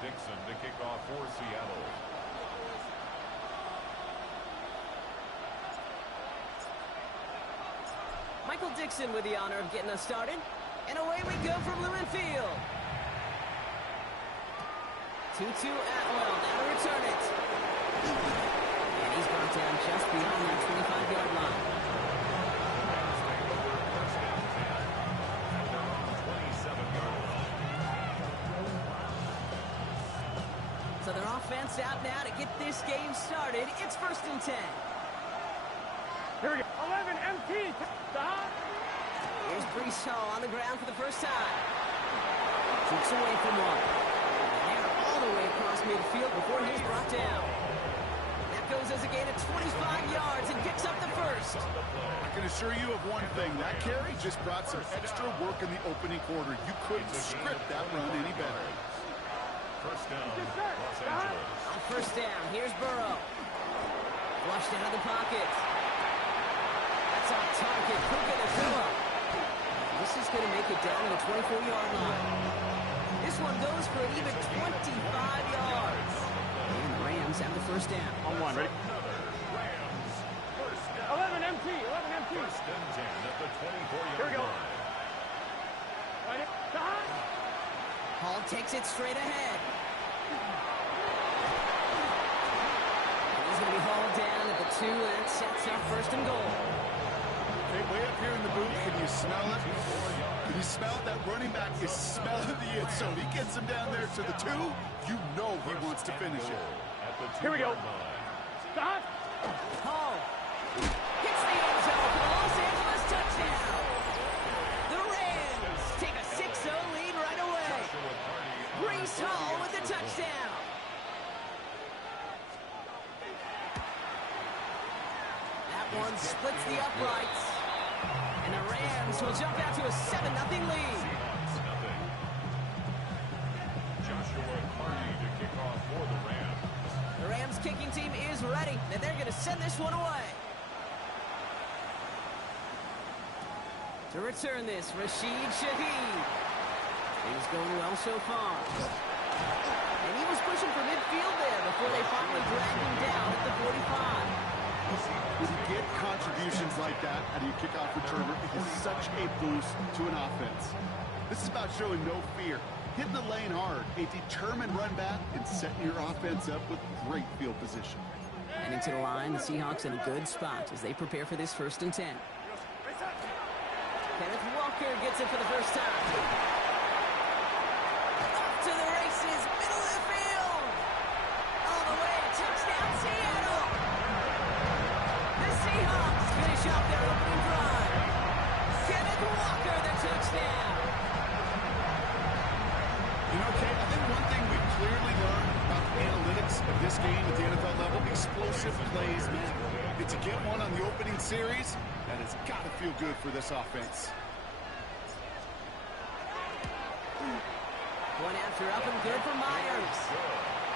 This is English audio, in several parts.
Dixon to kick off for Seattle. Michael Dixon with the honor of getting us started. And away we go from Lumen Field. 2-2 Atwell, now to return it. And he's brought down just beyond that 25-yard line. So their offense out now to get this game started. It's 1st and 10. Here we go. 11 MT. Stop. Here's Brees Hall on the ground for the first time. Keeps away from one. And they're all the way across midfield before he's brought down. That goes as a gain of 25 yards and picks up the first. I can assure you of one thing. That carry just brought some extra work in the opening quarter. You couldn't script that run any better. First down, Los Angeles. On first down, here's Burrow. Flushed out of the pocket. That's on target. Puka Nacua. This is going to make it down to the 24-yard line. This one goes for an even 25 yards. And the Rams have the first down on one. Rams, first down. 11 MT. 11 MT. First and 10 at the 24-yard Here we go. line. Stop. Hall takes it straight ahead. And he's going to be hauled down at the 2, and that sets up 1st and goal. Hey, way up here in the booth, can you smell it? Can you smell it? That running back is smelling the end zone. He gets him down there to the 2. You know he wants to finish it. At the Here we go. 2-yard line. Stop. Hall hits the end zone for the Los Angeles touchdown. The Rams take a 6-0 lead right away. Brees Hall with the touchdown. That one splits the uprights. And the Rams will jump out to a 7-0 lead. Joshua Carney to kick off for the Rams. The Rams kicking team is ready, and they're going to send this one away. To return this, Rashid Shaheed. He's going well so far. And he was pushing for midfield there before they finally dragged him down at the 45. When you get contributions like that out of your kickoff returner, it is such a boost to an offense. This is about showing no fear, hitting the lane hard, a determined run back, and setting your offense up with great field position. And into the line, the Seahawks in a good spot as they prepare for this 1st and 10. Kenneth Walker gets it for the first time. Off to the races, middle of the field. All the way, touchdown Seattle. The Seahawks finish off their opening drive. Kenneth Walker, the touchdown. You know, Kate, I think one thing we've clearly learned about the analytics of this game at the NFL level, explosive plays matter. And to get one on the opening series, that has got to feel good for this offense. One after up and good for Myers.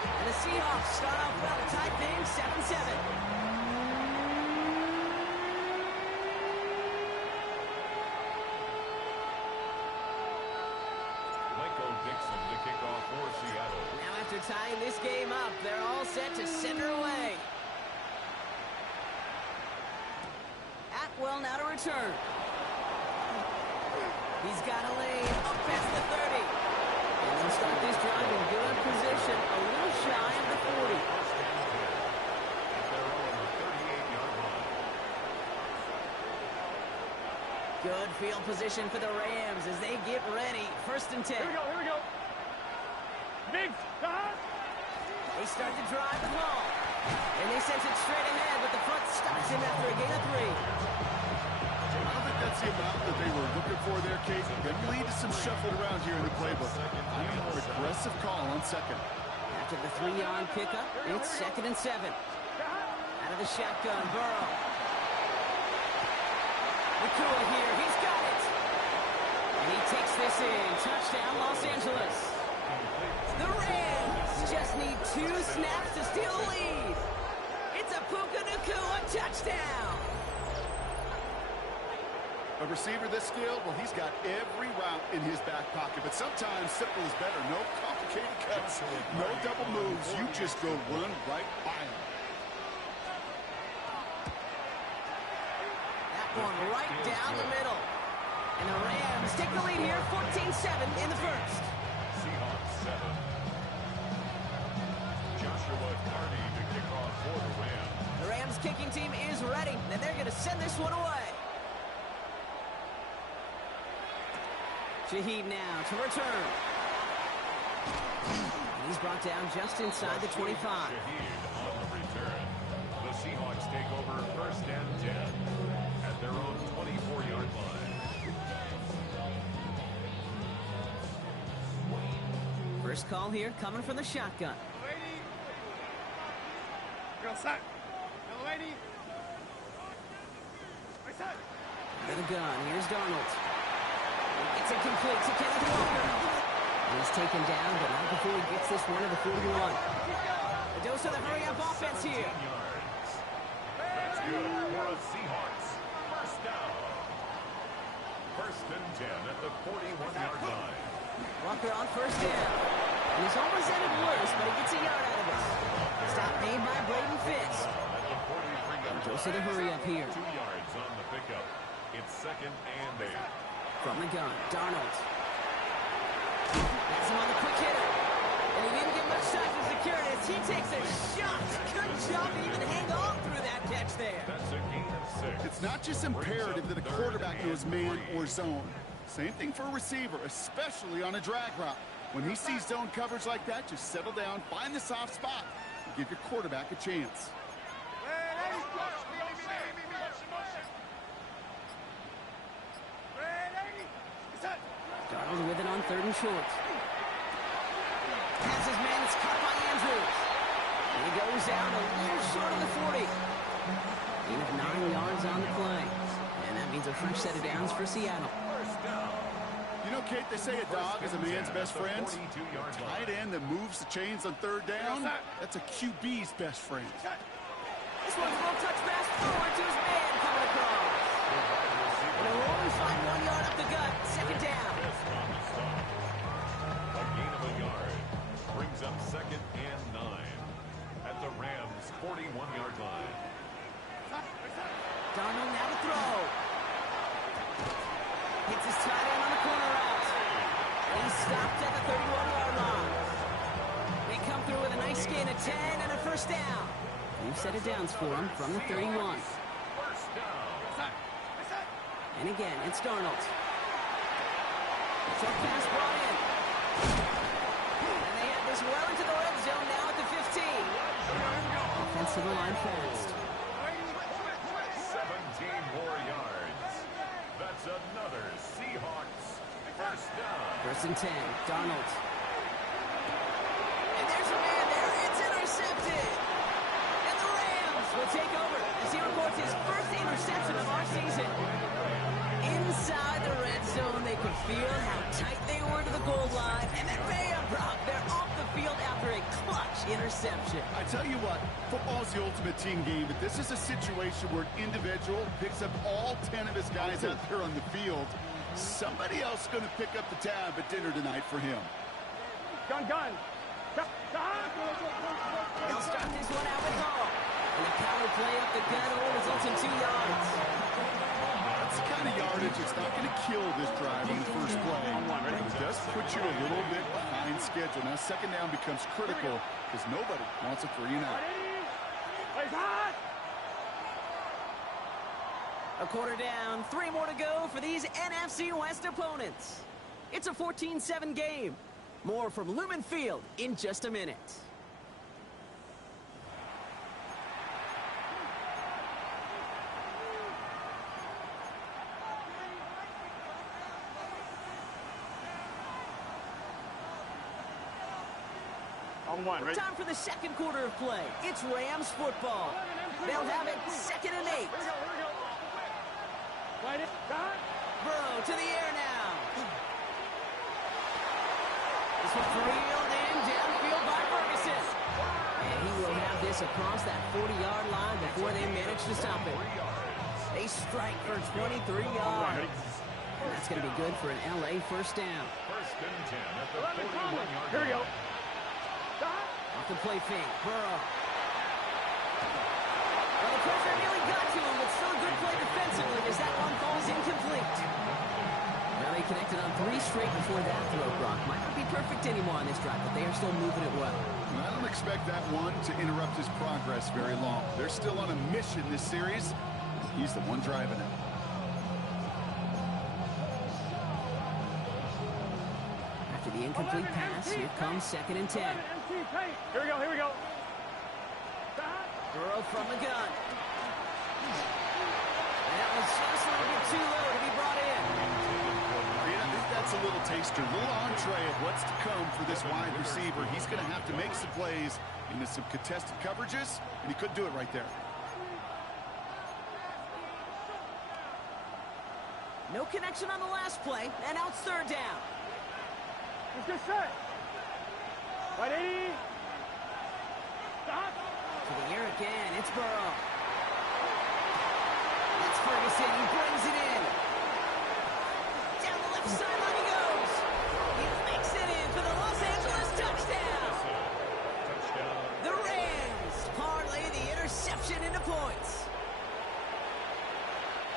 And the Seahawks start off well to tie things 7-7. Michael Dixon to kick off for Seattle. Now after tying this game up, they're all set to send her away. Atwell now to return. He's got a lane up past the 30. And they'll start this drive in good position, a little shy of the 40. Good field position for the Rams as they get ready. 1st and 10. Here we go. Here we go. Big stop. They start to drive the ball. And they send it straight ahead, but the front stops him after a gain of 3. I don't think that's the amount that they were looking for there, Kate. They lead to some shuffling around here in the playbook. I mean, aggressive call on 2nd. After the 3-yard pickup, it's 2nd and 7. Out of the shotgun, Burrow. Nacua here, he's got it. And he takes this in. Touchdown, Los Angeles. The Rams just need 2 snaps to steal the lead. It's a Puka Nacua touchdown. A receiver this skilled, well, he's got every route in his back pocket, but sometimes simple is better. No complicated complicated cuts. No double moves. You just go run right by him. That one right down the middle. And the Rams take the lead here, 14-7 in the first. Seahawks 7. Joshua Carney to kick off for the Rams. The Rams kicking team is ready, and they're going to send this one away. Shaheed now to return. He's brought down just inside the 25. Shaheed on the return. The Seahawks take over first and 10 at their own 24-yard line. First call here coming from the shotgun. With a gun, here's Darnold. It's incomplete to Kenneth Walker. He's taken down, but not before he gets this one to the 41. The dose of the hurry-up offense here. Yards. That's good for the Seahawks. First down. First and 10 at the 41-yard line. Walker on first down. And he's almost ended worse, but he gets a yard out of it. Stop made by Braden Fitz. At the 43-yard Dose of the hurry-up here. 2 yards on the pickup. It's second and 8. From the gun, Darnold. That's him on the quick hitter. And he didn't get much time to secure it as he takes a shot. Good job to even hang on through that catch there. That's a gain of 6. It's not just imperative that a quarterback knows man or zone. Same thing for a receiver, especially on a drag route. When he sees zone coverage like that, just settle down, find the soft spot, and give your quarterback a chance. Darnold with it on third and short. Has his man, it's caught by Andrews. And he goes out a little short of the 40. Gain of 9 yards on the play. And that means a fresh set of downs for Seattle. You know, Kate, they say a dog is a man's best friend. A tight end that moves the chains on third down, that's a QB's best friend. This one's a little touch pass forward to his man coming across. And he'll only find 1 yard up the gut. Second down. A gain of a yard brings up second and 9 at the Rams' 41-yard line. Darnold now to throw. Hits his tight end on the corner route. And he's stopped at the 31-yard line. They come through with a nice gain of 10 and a first down. New set of downs for him from the 31. First down. And again, it's Darnold. Short pass brought in. And they have this well into the red zone now at the 15. Offensive line fast. 17 more yards. That's another Seahawks first down. First and 10, Darnold. And there's a man there. It's intercepted. And the Rams will take over as he reports his first interception of our season. Inside the red zone, they could feel how tight they were to the goal line. And then bam, Brock, they're off the field after a clutch interception. I tell you what, football's the ultimate team game, but this is a situation where an individual picks up all 10 of his guys out there on the field. Somebody else is going to pick up the tab at dinner tonight for him. Gun. They'll start this one out with Hall. And the power play up the gut only results in 2 yards. That's the kind of yardage that's not going to kill this drive in the first play. But it does put you a little bit behind schedule. Now second down becomes critical because nobody wants a 3-and-out. Plays hot. A quarter down, 3 more to go for these NFC West opponents. It's a 14-7 game. More from Lumen Field in just a minute. On one, ready? Time for the second quarter of play. It's Rams football. They'll have it second and 8. Here we go. Light it. Got. Burrow to the air now. This one's reeled in downfield by Ferguson. And he will have this across that 40-yard line before they manage to stop it. They strike for 23 yards. That's going to be good for an LA first down. First and 10 at the 11 coming. 41-yard Here we go. line. Stop. Off the play fake. Burrow. Well, the pressure nearly got to him, but still a good play defensively as that one falls incomplete. Well, they connected on 3 straight before that throw, Brock. Might not be perfect anymore on this drive, but they are still moving it well. And I don't expect that one to interrupt his progress very long. They're still on a mission this series. He's the one driving it. After the incomplete pass, here comes 2nd and 10. Here we go. Here we go. Stop. Burrow from the gun. That was just a little bit too low to be brought in. Yeah, I think that's a little taster, a little entree of what's to come for this wide receiver. He's going to have to make some plays into some contested coverages, and he couldn't do it right there. No connection on the last play, and now it's 3rd down. Let's get set. 180. Stop. To the air again, it's Burrow. That's Ferguson, he brings it in. Down the left sideline he goes. He makes it in for the Los Angeles touchdown. The Rams parlay the interception into points.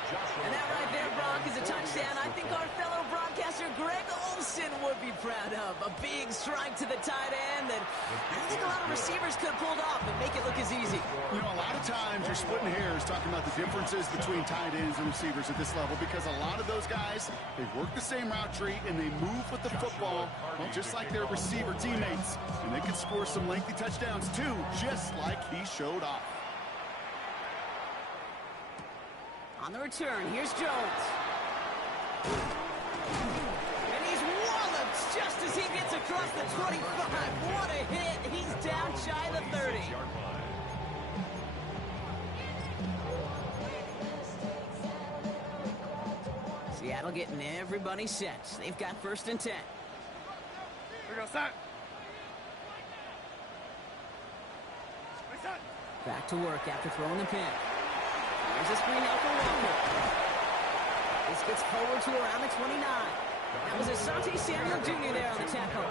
And that right there, Brock, is a touchdown I think our fellow broadcaster Greg Olsen would be proud of. A big strike to the tight end that I think a lot of receivers could have pulled off and make it look as easy. You know, a lot of times you're splitting hairs talking about the differences between tight ends and receivers at this level because a lot of those guys, they work the same route tree and they move with the football, well, just like their receiver teammates. And they can score some lengthy touchdowns too, just like he showed off. On the return, here's Jones. And he's walloped just as he gets across the 25. What a hit. He's down shy of the 30. Seattle getting everybody set. They've got 1st and 10. Here we go. Set. Reset. Back to work after throwing the pick. There's a screen out for Walker. This gets forward to around the 29. That was Asante Samuel Jr. there on the tackle.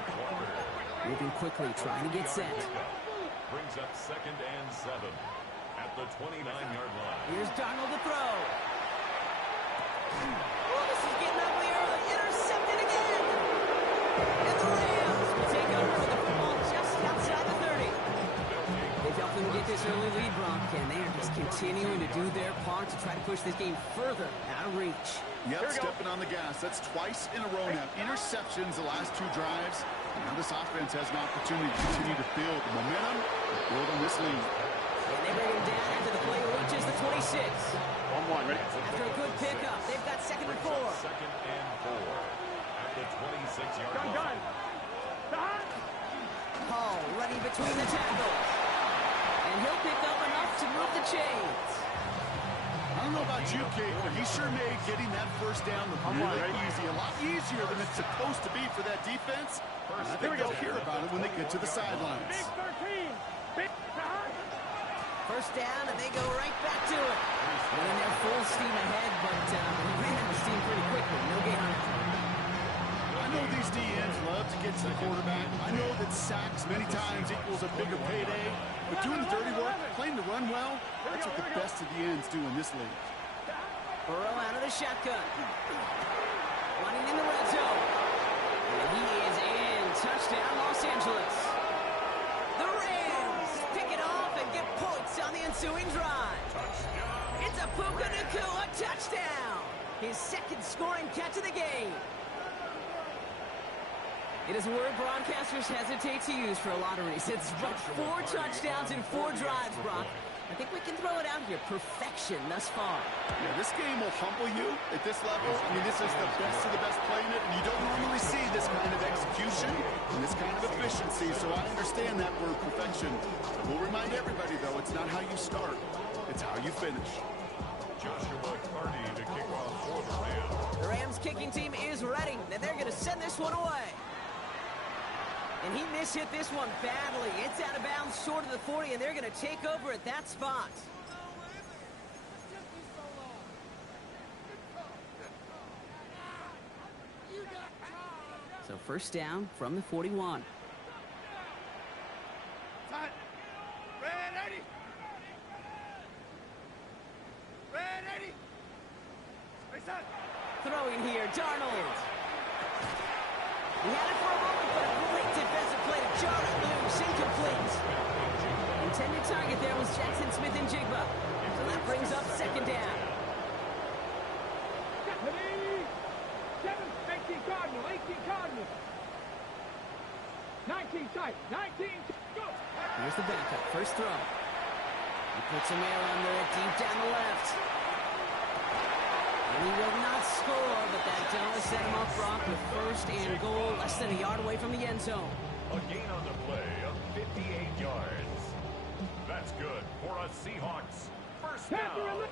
Moving quickly, trying to get set. Brings up 2nd and 7 at the 29-yard line. Here's Darnold to throw. Oh, this is getting ugly early. Intercepted again. And the Rams will take over with the football just outside the 30. They felt they would get this early lead, Brock, and they are just continuing to do their part to try to push this game further out of reach. Yep, stepping on the gas. That's twice in a row now. Interceptions the last 2 drives. Now this offense has an opportunity to continue to build the momentum and build on this lead. And they bring him down after the play reaches the 26. 1-1. Ready? After a good pickup, they've got 2nd and 4. 2nd and 4 at the 26-yard line. Gun. Stop. Hall running between the tackles. And he'll pick up enough to move the chains. I don't know about you, Kate, but he sure made getting that first down look really easy. A lot easier than it's supposed to be for that defense. I think they'll hear about it when they get to the sidelines. Big 13. Big stop. First down, and they go right back to it. Running their full steam ahead, but he ran out of steam pretty quickly. No gain on it. I know these DNs love to get to the quarterback. I know that sacks many times equals a bigger payday. But doing the dirty work, playing to run well, that's what the best of the ends do in this league. Burrow out of the shotgun. Running in the red zone. And he is in. Touchdown, Los Angeles. The Rams pick it off and get points on the ensuing drive. It's a Puka Nacua touchdown. His 2nd scoring catch of the game. It is a word broadcasters hesitate to use for a lottery. It's 4 touchdowns in 4 drives, Brock. I think we can throw it out here. Perfection thus far. Yeah, this game will humble you at this level. I mean, this is the best of the best playing it, and you don't normally see this kind of execution and this kind of efficiency, so I understand that word perfection. We'll remind everybody, though, it's not how you start, it's how you finish. Joshua Carty to kick off for the Rams. The Rams kicking team is ready, and they're going to send this one away. And he mishit this one badly. It's out of bounds short of the 40, and they're going to take over at that spot. First down from the 41. Throwing here, Darnold. He had it for a moment, but a great defensive play to jar it loose. Incomplete. Intended target there was Jackson Smith and Jigba. So that brings up second down. 18 Cardinal, 18 Cardinal. 19 tight, 19, go. Here's the backup, first throw. He puts some air under it, deep down the left. And he will not score, but that does set him up, Brock, with first and goal, less than a yard away from the end zone. A gain on the play of 58 yards. That's good for a Seahawks first down.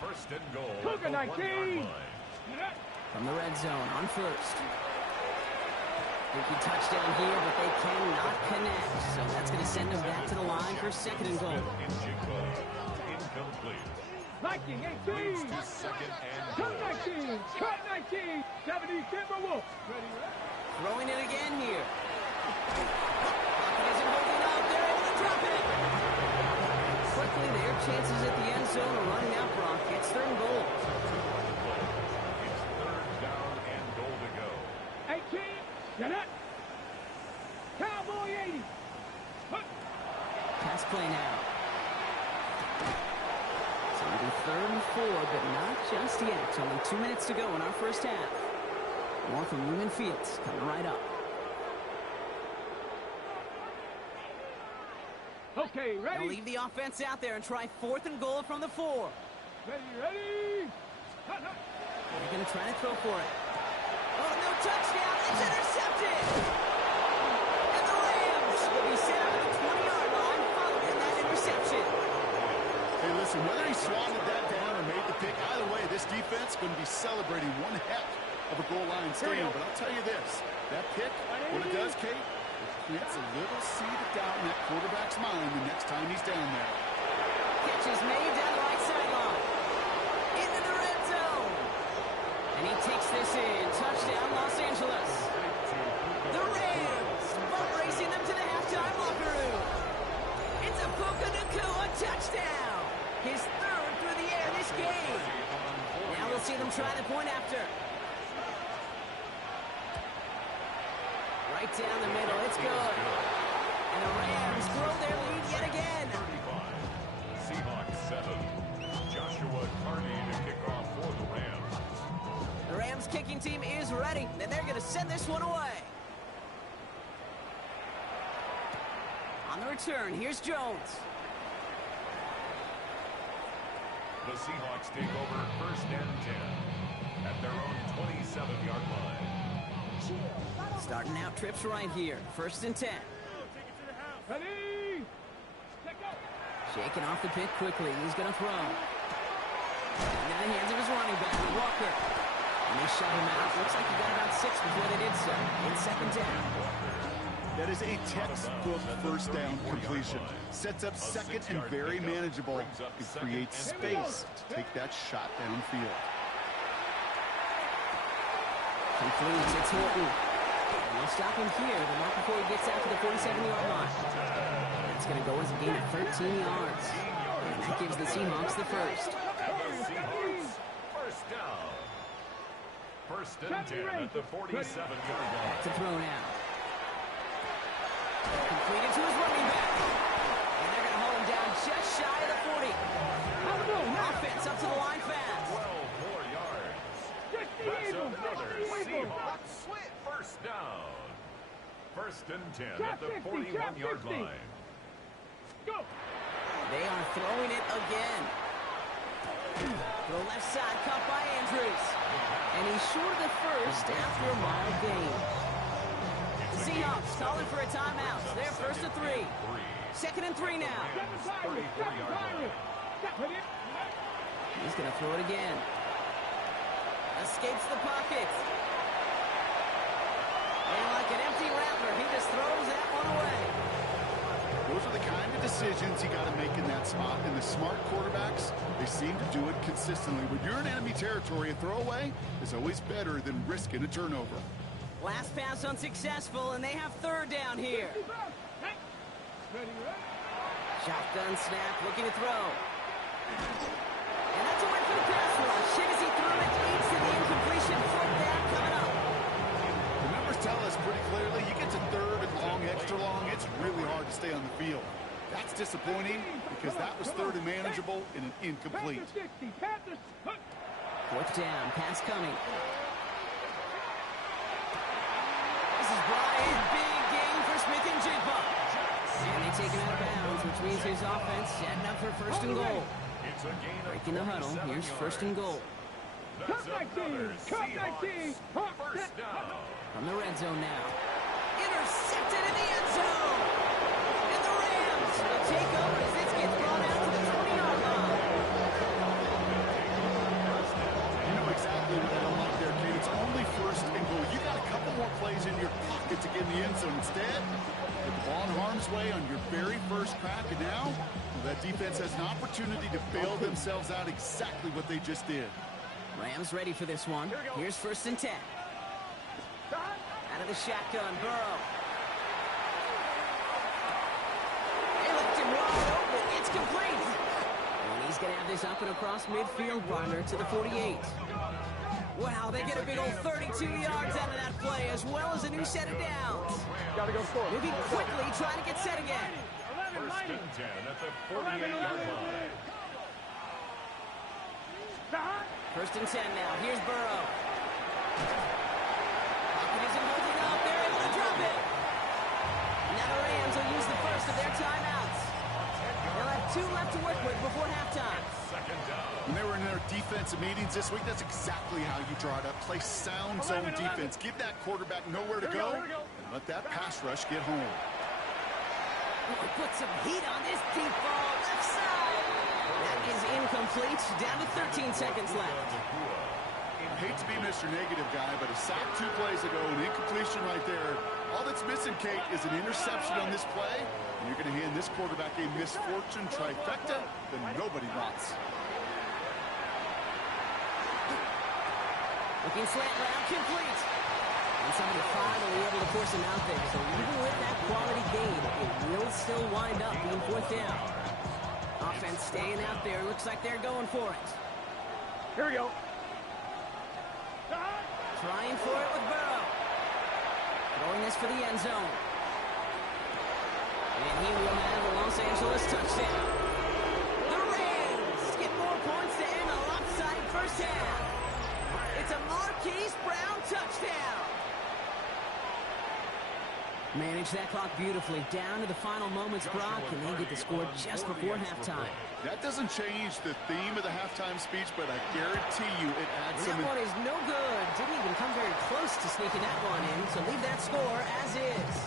First and goal at the 1-yard line. From the red zone on first. Big touchdown here, but they cannot connect. So that's going to send them back to the line for second and goal. Incomplete. 19, 18. Leads to second and Cut goal. 19, cut 19. 70, Timberwolves. Ready, Throwing it again here. Pocket isn't holding up. They're able to drop it. Quickly, their chances at the end zone are running out, Brock. It's third and goal. It's third down and goal to go. 18, get it. Cowboy 80. Pass play now. So it'll be third and 4, but not just yet. Only 2 minutes to go in our first half. More from Lumen Fields coming right up. Okay, They'll ready. leave the offense out there and try fourth and goal from the 4. Ready, ready. Cut, cut. They're going to try to throw for it. Oh, no touchdown. It's intercepted. And the Rams will be set up at the 20-yard line following that interception. Hey, listen, whether he swatted that down or made the pick, either way, this defense going to be celebrating one heck of a goal line stand. But I'll tell you this, that pick, what it does, Kate, it plants a little seed of doubt in that quarterback's mind the next time he's down there. Catch is made down the right sideline. Into the red zone. And he takes this in. Touchdown, Los Angeles. The Rams boat racing them to the halftime locker room. It's a Puka Nacua touchdown. His third through the air this game. Now we'll see them try the point after. Right down the middle. It's good. And the Rams grow their lead yet again. 35. Seahawks 7. Joshua Carney to kick off for the Rams. The Rams kicking team is ready, and they're going to send this one away. On the return, here's Jones. The Seahawks take over first and 10 at their own 27-yard line. Starting out trips right here. First and 10. Ready. Check up. Shaking off the pick quickly. He's going to throw. Into the hands of his running back, Walker. And they shut him out. Looks like he got about 6 before they did so. In second down. That is a textbook first down completion. Sets up second and very manageable. It creates space to take that shot downfield. Concludes, it's Horton. And they'll stop him here, but not before he gets out to the 47-yard line. That's going to go as a gain of 13 yards. And that gives the Seahawks the first. Seahawks first down. First and 10 at the 47-yard line. To throw now. Completed to his running back. And they're going to hold him down just shy of the 40. Offense up to the line fast. 12 more yards. That's another Seahawks first down. First and 10 at the 41-yard line. Go. They are throwing it again. To the left side, caught by Andrews. And he's short of the first after a mild gain. The Seahawks calling for a timeout. They're first and 3. Second and 3 now. He's going to throw it again. Escapes the pocket. And like an empty wrapper, he just throws that one away. Those are the kind of decisions you got to make in that spot. And the smart quarterbacks, they seem to do it consistently. When you're in enemy territory, a throwaway is always better than risking a turnover. Last pass unsuccessful, and they have third down here. Shotgun snap, looking to throw. And that's away for the pass rush. As he threw it, leads to the incompletion. Fourth down coming up. The numbers tell us pretty clearly, you get to third and long, extra long, it's really hard to stay on the field. That's disappointing because that was third and manageable in an incomplete. Fourth down, pass coming. This is brought in, big gain for Smith and Jigba. And they take him out of bounds, which means his offense setting up for first and goal. Breaking the huddle, here's first and goal. Cut 19! Cut 19! First down. From the red zone now. Intercepted in the end zone! And the Rams will take over as this gets brought out to the 20-yard line. You know exactly what I don't like there, Kate. It's only first and goal. You got a couple more plays in your pocket to get in the end zone. Instead, get the ball in harm's way on your very first crack, and now that defense has an opportunity to bail themselves out exactly what they just did. Rams ready for this one. Here's first and 10. Out of the shotgun, Burrow. They left him wide open. It's complete. And he's going to have this up and across midfield, Barner to the 48. Wow, they get a big old 32 yards out of that play, as well as a new set of downs. Gotta go score. Moving quickly, trying to get set again. First and 10 at the 48-yard line. First and 10 now. Here's Burrow. Pocket isn't holding up. They're able to drop it. Now the Rams will use the first of their timeouts. They'll have 2 left to work with before halftime. Second down. When they were in their defensive meetings this week, that's exactly how you draw it up. Play sound zone defense. Give that quarterback nowhere to go, and let that pass rush get home. Oh, put some heat on this deep ball. Left side. That is incomplete. Down to 13 seconds left. I hate to be Mr. Negative guy, but a sack 2 plays ago, an incompletion right there. All that's missing, Kate, is an interception on this play, and you're going to hand this quarterback a misfortune trifecta that nobody wants. Looking slant route, complete. And somebody finally able to force him out there. So even with that quality gain, it will still wind up being fourth down. Offense staying out there. Looks like they're going for it. Here we go. Trying for it with Burrow. Throwing this for the end zone. And he will have a Los Angeles touchdown. The Rams get more points to end a lopsided first half. It's a Marquise Brown touchdown. Manage that clock beautifully. Down to the final moments, Brock, and they get the score just before halftime. That doesn't change the theme of the halftime speech, but I guarantee you it adds some... That one is no good. Didn't even come very close to sneaking that one in, so leave that score as is.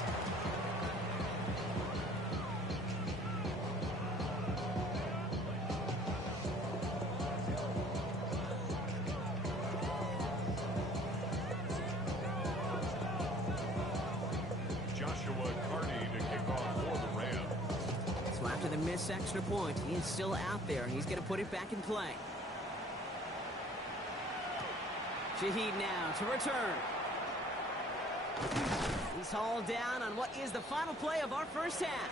Miss extra point. He is still out there. He's going to put it back in play. Shaheed now to return. He's hauled down on what is the final play of our first half.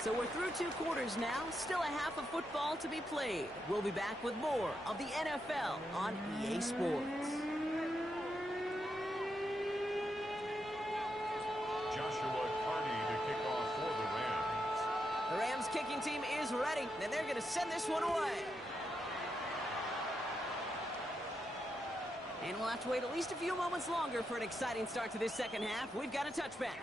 So we're through 2 quarters now. Still a half of football to be played. We'll be back with more of the NFL on EA Sports. The Rams kicking team is ready, and they're going to send this one away. And we'll have to wait at least a few moments longer for an exciting start to this second half. We've got a touchback.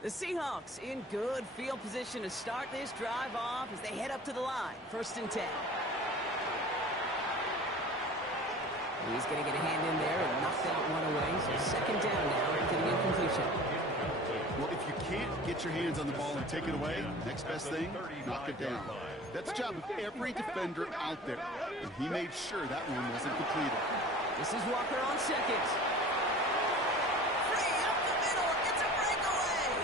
The Seahawks in good field position to start this drive off as they head up to the line. First and 10. He's going to get a hand in there and knock that one away. So second down now after the incompletion. Well, if you can't get your hands on the ball and take it away, next best thing, knock it down. That's the job of every defender out there. And he made sure that one wasn't completed. This is Walker on second. Free up the middle. It's a breakaway.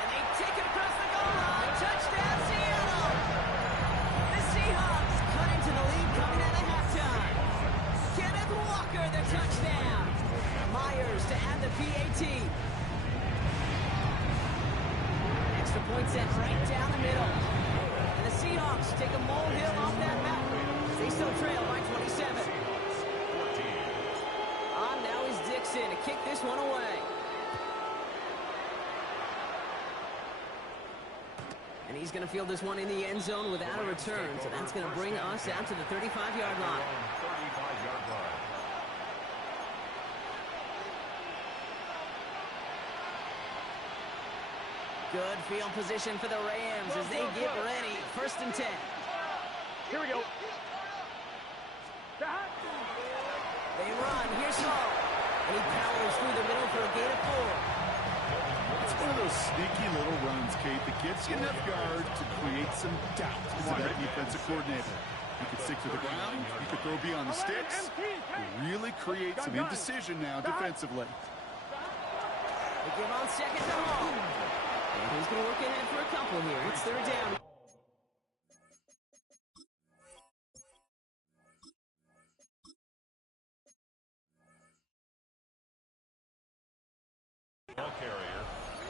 And they take it across the goal line. Touchdown, Seattle. The Seahawks cut into the lead coming out of halftime. Kenneth Walker, the touchdown. Myers to add the PAT. Extra point sent right down the middle. And the Seahawks take a molehill off that mountain. They still trail by 27. Now is Dixon to kick this one away. And he's going to field this one in the end zone without a return. So that's going to bring us out to the 35-yard line. 35-yard line. Good field position for the Rams as they get ready. 1st and 10. Here we go. They run. Here's Hall. And he powers through the middle for a gain of 4. It's one of those sneaky little runs, Kate, that gets you enough yard to create some doubt into that defensive coordinator. You could stick to the ground. You could throw beyond the sticks. Really create some indecision now defensively. They give on second to Hall. And he's going to work ahead for a couple here. It's 3rd down.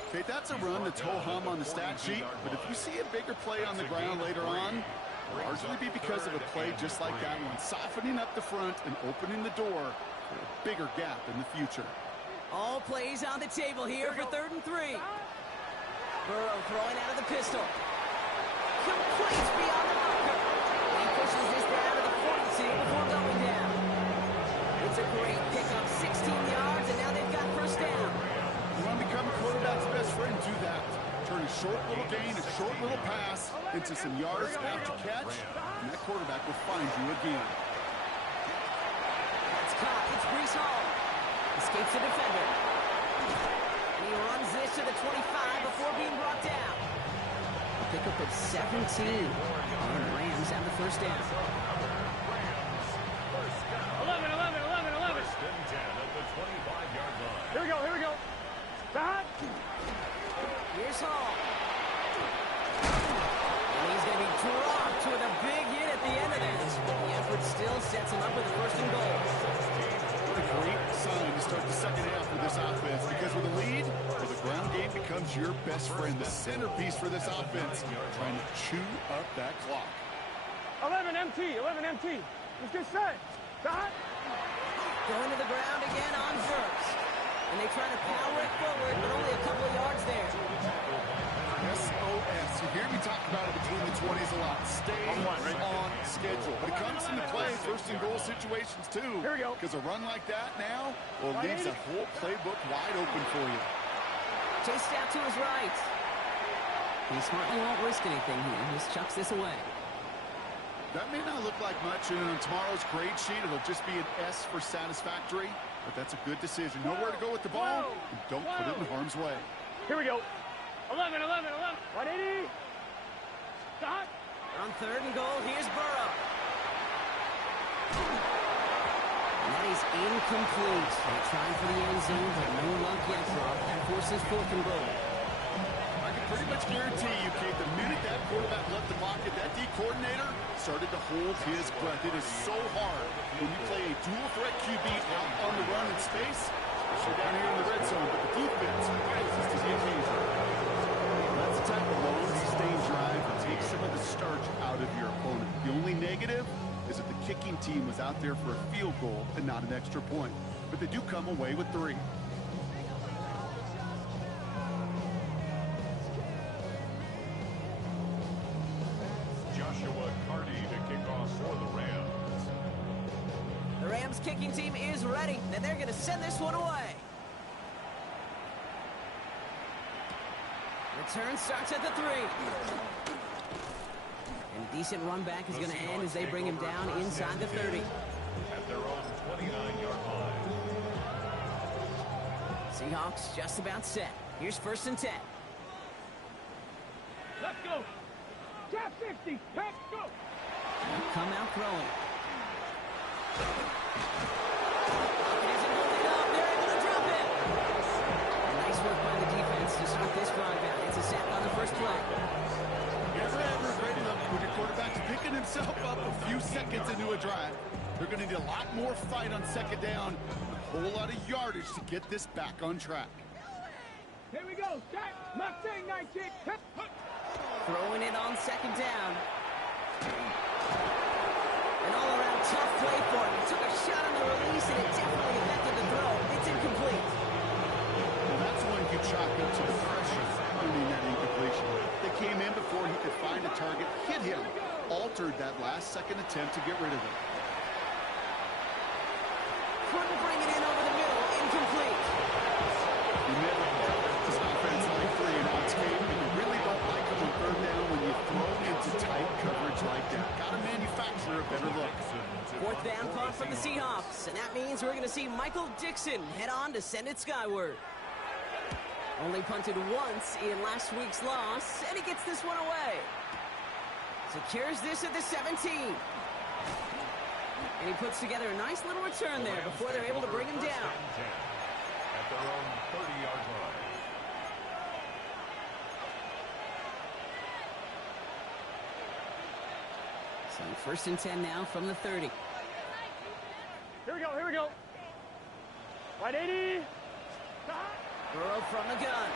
Okay, that's a run that's ho-hum on the stat sheet, but if you see a bigger play on the ground later on, it'll largely be because of a play just like that one, softening up the front and opening the door for a bigger gap in the future. All plays on the table here for 3rd and 3. Burrow throwing out of the pistol. Completes beyond the marker. He pushes this down to the 42 before going down. It's a great pickup, 16 yards, and now they've got 1st down. You want to become a quarterback's best friend, do that. Turn a short little gain, a short little pass into some yards after catch, and that quarterback will find you again. That's caught. It's Breece Hall. Escapes the defender. And he runs this to the 25 before being brought down. A pickup of 17. And the Rams have the 1st down. 11, 11, 11, 11. 1st and 10 at the 25-yard line. Here we go, here we go. Here's Hall. And he's going to be dropped with a big hit at the end of this. The effort still sets him up with a 1st and goal. What a great sign to start the second half for this offense, because with a lead, the ground game becomes your best friend, the centerpiece for this offense, trying to chew up that clock. 11 MT, 11 MT. Let's get set. Stop. Going to the ground again on first. And they try to power it forward, but only a couple of yards there. SOS. You hear me talk about it between the 20s a lot. Stay on schedule. But it comes into play 1st and goal situations too. Here we go. Because a run like that now, well, leaves that whole playbook wide open for you. Chased out to his right. He smartly won't risk anything here. He just chucks this away. That may not look like much, and on tomorrow's grade sheet, it'll just be an S for satisfactory. But that's a good decision. Know where to go with the ball, and don't put it in harm's way. Here we go. 11, 11, 11. 180. Stop. On 3rd and goal, here's Burrow. And that is incomplete. They're trying for the end zone, but no luck yet, Brock. That forces 4th and goal. I can pretty much guarantee you, Kate, the minute that quarterback left the pocket, that D coordinator started to hold his breath. It is so hard when you play a dual threat QB out on the run in space, especially down here in the red zone, but the defense rises to the occasion. That's the type of low, sustained drive that takes some of the starch out of your opponent. The only negative is that the kicking team was out there for a field goal and not an extra point. But they do come away with 3. The Rams kicking team is ready, and they're going to send this one away. Return starts at the 3. And a decent run back is going to end as they bring him down inside the 30. At their own 29-yard line. Seahawks just about set. Here's 1st and 10. Let's go. Tap 50. Tap, go. Come out throwing. Isn't holding up. They're able to drop it. Nice work by the defense to start this drive out. It's a sack on the first play. Never ever great enough when your quarterback's picking himself up a few seconds into a drive. They're going to need a lot more fight on second down, a whole lot of yardage to get this back on track. Here we go. Jack. Mustang 19. Throwing it on second down. An all-around tough play for him. He took a shot on the release, and it definitely affected the throw. It's incomplete. Well, that's one you chalk up to the pressure earning that incompletion. They came in before he could find a target, hit him, altered that last-second attempt to get rid of it. Couldn't bring it in over the middle. Incomplete. You never tell this offense like 3 and outs game, and you really don't like them on third down when you throw into tight coverage like that. Got to manufacture a better look. Fourth down punt from the Seahawks, and that means we're going to see Michael Dixon head on to send it skyward. Only punted once in last week's loss, and he gets this one away. Secures this at the 17. And he puts together a nice little return there before they're able to bring him down. At their own 30-yard line. So first and 10 now from the 30. Here we go. Here we go. 180. Burrow from the gun.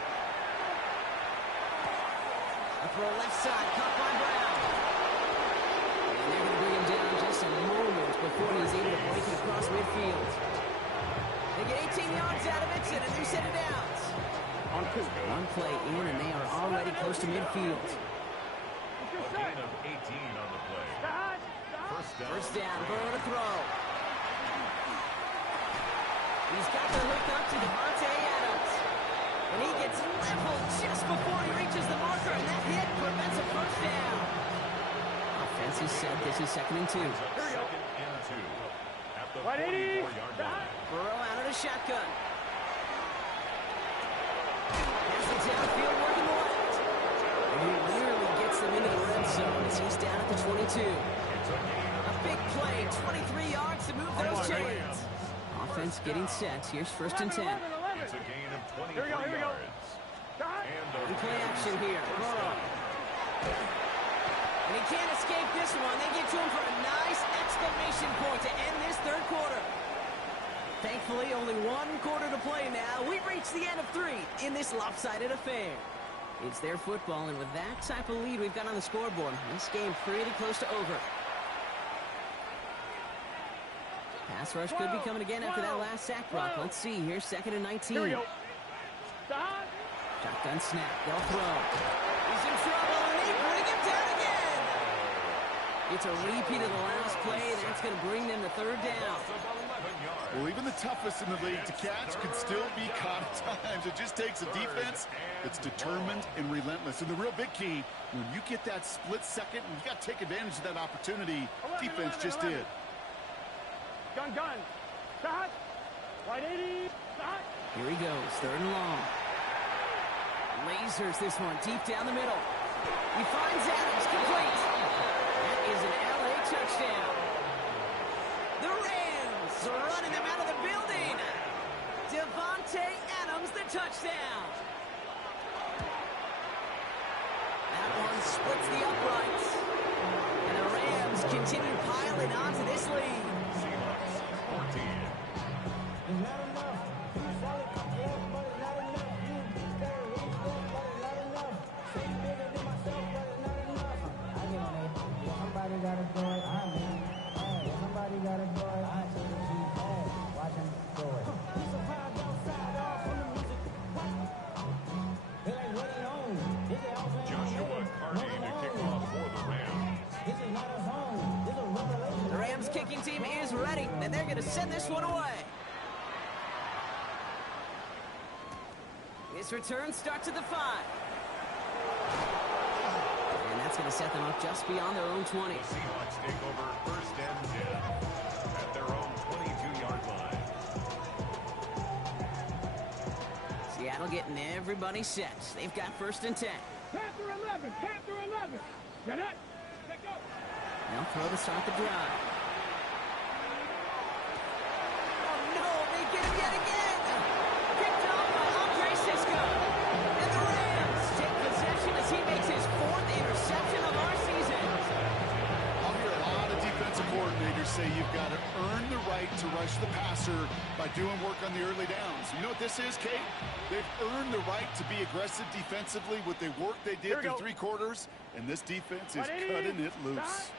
A throw left side, caught by Brown. And they're going to bring him down just a moment before he's able to break it across midfield. They get 18 yards out of it and a new set of downs. One play in, and they are already close to midfield. A gain of 18 on the play. First down, Burrow to throw. He's got the hook up to Devontae Adams. And he gets leveled just before he reaches the marker, and that hit prevents a first down. Offense is set. This is 2nd and 2. Second and 2. At the 44-yard line. Burrow out of the shotgun. Here's the downfield working the left. And he nearly gets them into the red zone as he's down at the 22. A big play, 23 yards to move those chains. Offense getting set. Here's 1st and 10. It's a gain of 23 yards. And play action here. Burrow. And he can't escape this one. They get to him for a nice exclamation point to end this third quarter. Thankfully, only one quarter to play now. We've reached the end of 3 in this lopsided affair. It's their football, and with that type of lead we've got on the scoreboard, this game pretty close to over. Pass rush could be coming again after that last sack, Brock. Let's see. Here's 2nd and 19. Here we go. Shotgun snap. They'll throw. He's in trouble, and they bring him down again. It's a repeat of the last play. That's going to bring them to 3rd down. Well, even the toughest in the league to catch could still be caught at times. It just takes a defense that's determined and relentless. And the real big key, when you get that split second, and you got to take advantage of that opportunity, defense just did. Gun. Shot. 180. Shot. Here he goes. 3rd and long. Lasers this one deep down the middle. He finds Adams. Complete. That is an LA touchdown. The Rams are running them out of the building. Devontae Adams, the touchdown. That one splits the uprights. And the Rams continue piling onto this lead. Seahawks 14. Joshua Carney to kick off for the Rams. The Rams kicking team is ready, and they're going to send this one away. This return starts at the 5. And that's going to set them up just beyond their own 20. The Seahawks take over 1st and 10 at their own 22-yard line. Seattle getting everybody set. They've got 1st and 10. Panther 11. Panther 11. Now throw to start the drive. Oh no, they get him yet again. Picked off by Andre Cisco. And the Rams take possession as he makes his 4th interception of our season. I'll hear a lot of defensive coordinators say you've got to earn the right to rush the passer by doing work on the early downs. You know what this is, Kate? They've earned the right to be aggressive defensively with the work they did through 3 quarters, and this defense is cutting it loose.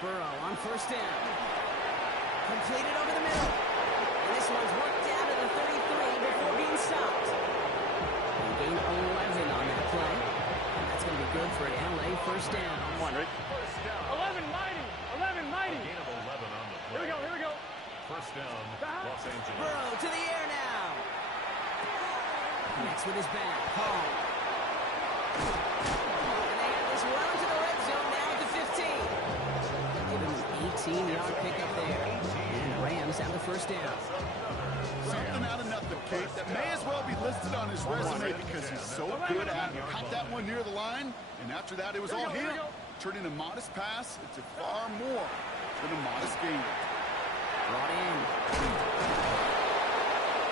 Burrow on 1st down. Completed over the middle. And this one's worked down to the 33 before being stopped. They gain 11 on that play. And that's going to be good for an LA 1st down. 11 mighty. 11 mighty. Gain of 11 on the play. Here we go. 1st down, Los Angeles. Burrow to the air now. Connects with his back. Hall. And they have this well into the red zone now at the 15. Give him an 18-yard pickup there. And the Rams have the 1st down. Something out of nothing, Kate, that may as well be listed on his resume because he's so good at it. Caught that one near the line, and after that it was all him. Turning a modest pass into far more than a modest gain. Brought in.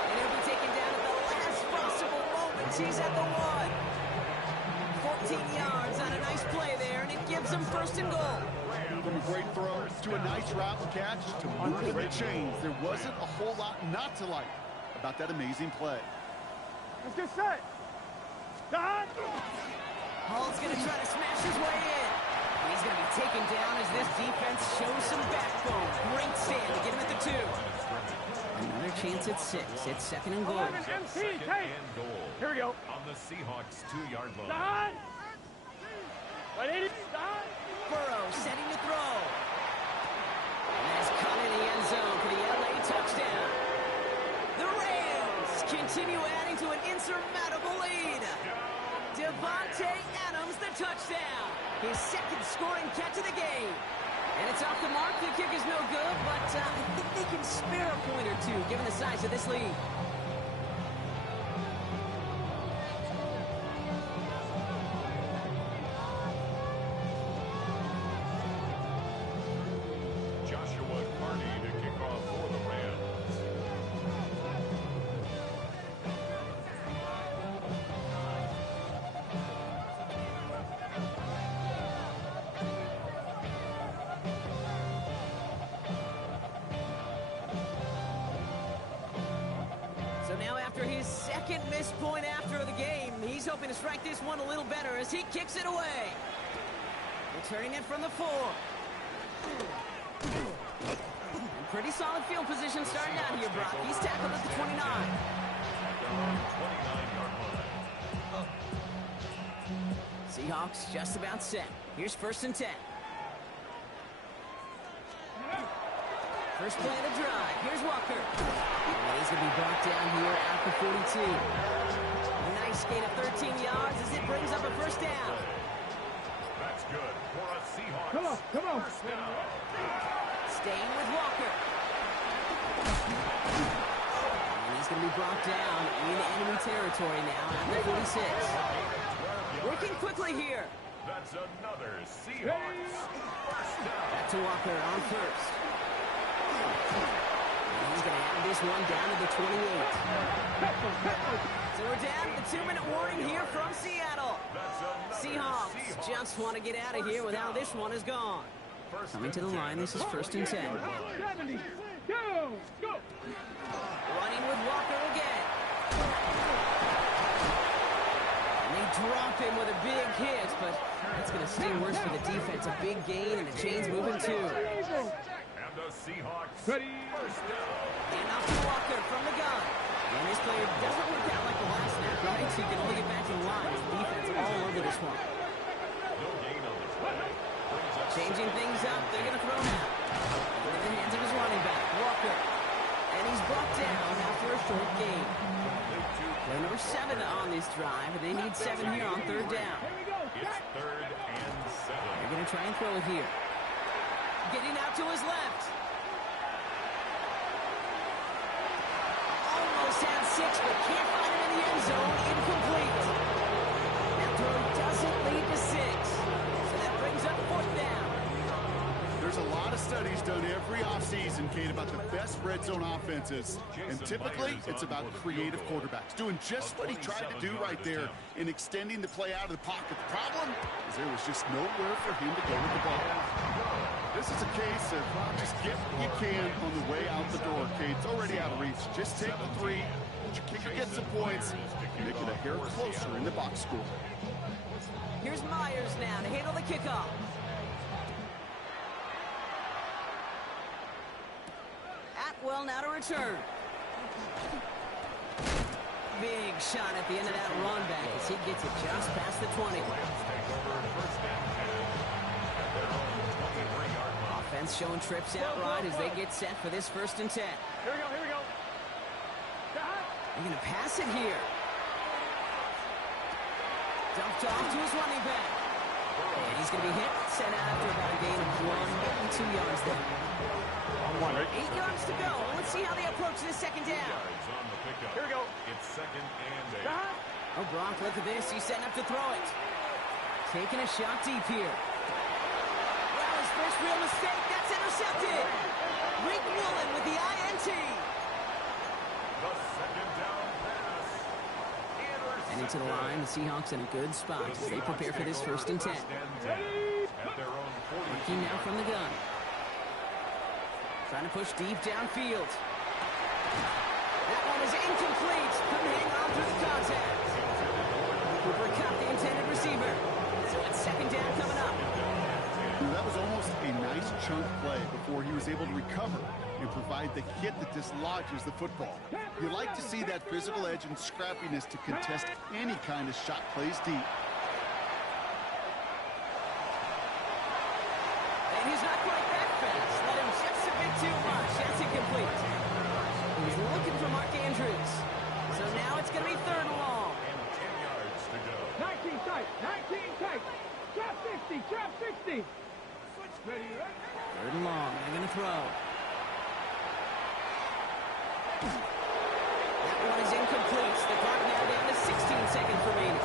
And he'll be taken down at the last possible moment. He's at the 1. 14 yards on a nice play there, and it gives him 1st and goal. From a great throw to a nice route catch to moving the chains, there wasn't a whole lot not to like about that amazing play. Let's get set. Dot. Hall's going to try to smash his way in. And he's going to be taken down as this defense shows some backbone. Great stand to get him at the 2. Another chance at 6. It's 2nd and goal. 11 MC. Take. Here we go. On the Seahawks 2-yard line. Dot. 180. Dot. Burrow setting to throw. And has caught in the end zone for the LA touchdown. The Rams continue adding to an insurmountable lead. Devontae Adams, the touchdown. His 2nd scoring catch of the game. And it's off the mark. The kick is no good, but I think they can spare a point or 2 given the size of this lead. So now after his 2nd missed point after the game, he's hoping to strike this one a little better as he kicks it away. Returning it from the 4. And pretty solid field position starting out here, Brock. He's tackled at the 29. Seahawks just about set. Here's 1st and 10. First play of the drive. Here's Walker. And he's going to be brought down here at the 42. A nice gain of 13 yards as it brings up a 1st down. That's good for a Seahawks. Come on. 1st down. Staying with Walker. And he's going to be brought down in enemy territory now at the 46. Working quickly here. That's another Seahawks 1st down. Back to Walker on 1st. And he's going to have this one down to the 28. So we're down to the 2-minute warning here from Seattle. Seahawks just want to get out of here with how this one is gone. Coming to the line, this is 1st and 10. 70. Go. Running with Walker again. And they drop him with a big hit, but that's going to sting worse for the defense. A big gain, and the chain's moving too. And the Seahawks 1st down. And off to Walker from the gun. And this player doesn't work out like the last snap, right? So you can only get back to the line. The defense all over this one. No gain on the play. Changing things up, they're going to throw now. In the hands of his running back, Walker. And he's brought down after a short gain. They're number 7 on this drive, and they need 7 here on 3rd down. It's 3rd and 7. They're going to try and throw it here. Getting out to his left. Almost had 6, but can't find him in the end zone. Incomplete. That throw doesn't lead to 6. So that done every offseason, Kate, about the best red zone offenses. And typically, it's about creative quarterbacks doing just what he tried to do right there in extending the play out of the pocket. The problem is there was just nowhere for him to go with the ball. This is a case of just get what you can on the way out the door, Kate. It's already out of reach. Just take the 3. Your kicker gets some points. Make it a hair closer in the box score. Here's Myers now to handle the kickoff. Atwell now to return. Big shot at the end of that run back as he gets it just past the 20. Offense showing trips out right as they get set for this 1st and 10. Here we go, here we go. They're going to pass it here. Dumped off to his running back. And he's going to be hit, sent out after about a gain of 2 yards there. 8 yards to go. Let's see how they approach this 2nd down. Here we go. It's 2nd and 8. Oh, Brock, look at this. He's setting up to throw it. Taking a shot deep here. Well, his first real mistake. That's intercepted. Rick Woolen with the INT. The 2nd down pass. And into the line, the Seahawks in a good spot as they prepare for this 1st and 10. Looking now from the gun. Trying to push deep downfield. That one is incomplete. Couldn't hang on through the contact. Cooper caught the intended receiver. So it's 2nd down coming up. That was almost a nice chunk play before he was able to recover and provide the hit that dislodges the football. You like to see that physical edge and scrappiness to contest any kind of shot plays deep. And he's not quite that fast. Let him just a bit too much. That's incomplete. He's looking for Mark Andrews. So now it's going to be 3rd and long. And 10 yards to go. 19 tight, 19 tight. Trap 60, trap 60. 3rd and long. They're going to throw. That one is incomplete. The clock now down to 16 seconds remaining.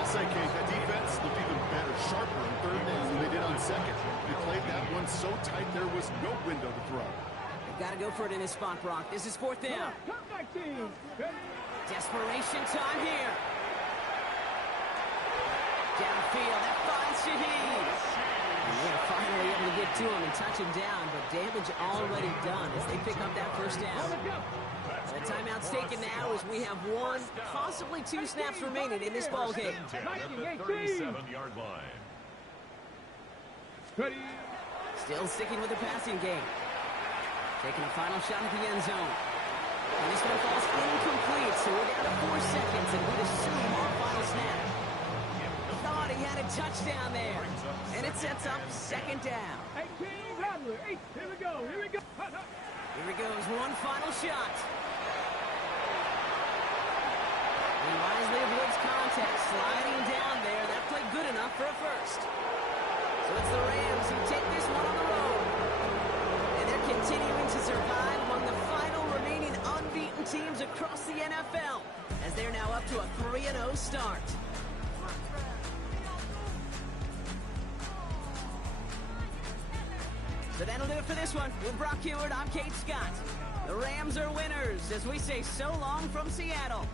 I'll say, Kate, that defense looked even better, sharper on 3rd down than they did on 2nd. They played that one so tight there was no window to throw. They've got to go for it in this spot, Brock. This is 4th down. Desperation time here. Downfield, that finds Shaheed. And they're finally able to get to him and touch him down, but damage already done as they pick up that 1st down. The timeout's taken now as we have 1, possibly 2 snaps remaining in this ball game. 37-yard line. Still sticking with the passing game. Taking a final shot at the end zone. And this one falls incomplete, so we're down to 4 seconds, and we'd assume our final snap. Thought he had a touchdown there. And it sets up 2nd down. 18, Rattler, 8, here we go, here we go. Here he goes, one final shot. He wisely avoids contact, sliding down there. That played good enough for a first. So it's the Rams who take this one on the road. And they're continuing to survive among the final remaining unbeaten teams across the NFL, as they're now up to a 3-0 start. So that'll do it for this one. With Brock Heward, I'm Kate Scott. The Rams are winners as we say so long from Seattle.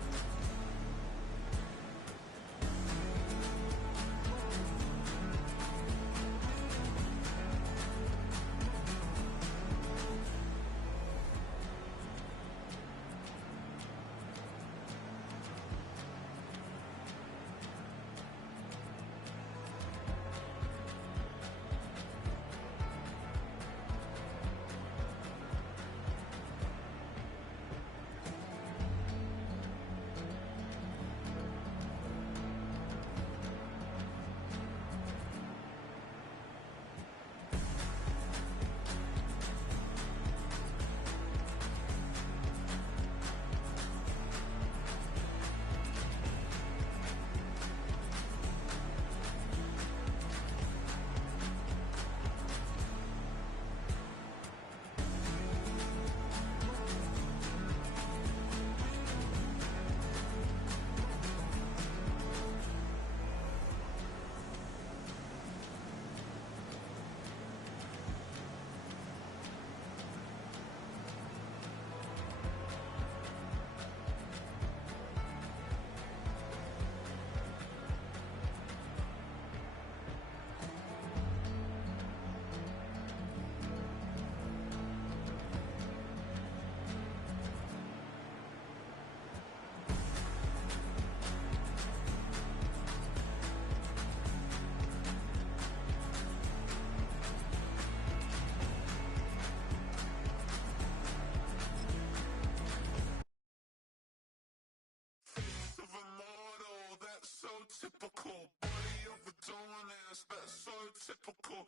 typical. Body of a dawn ass, that's so typical.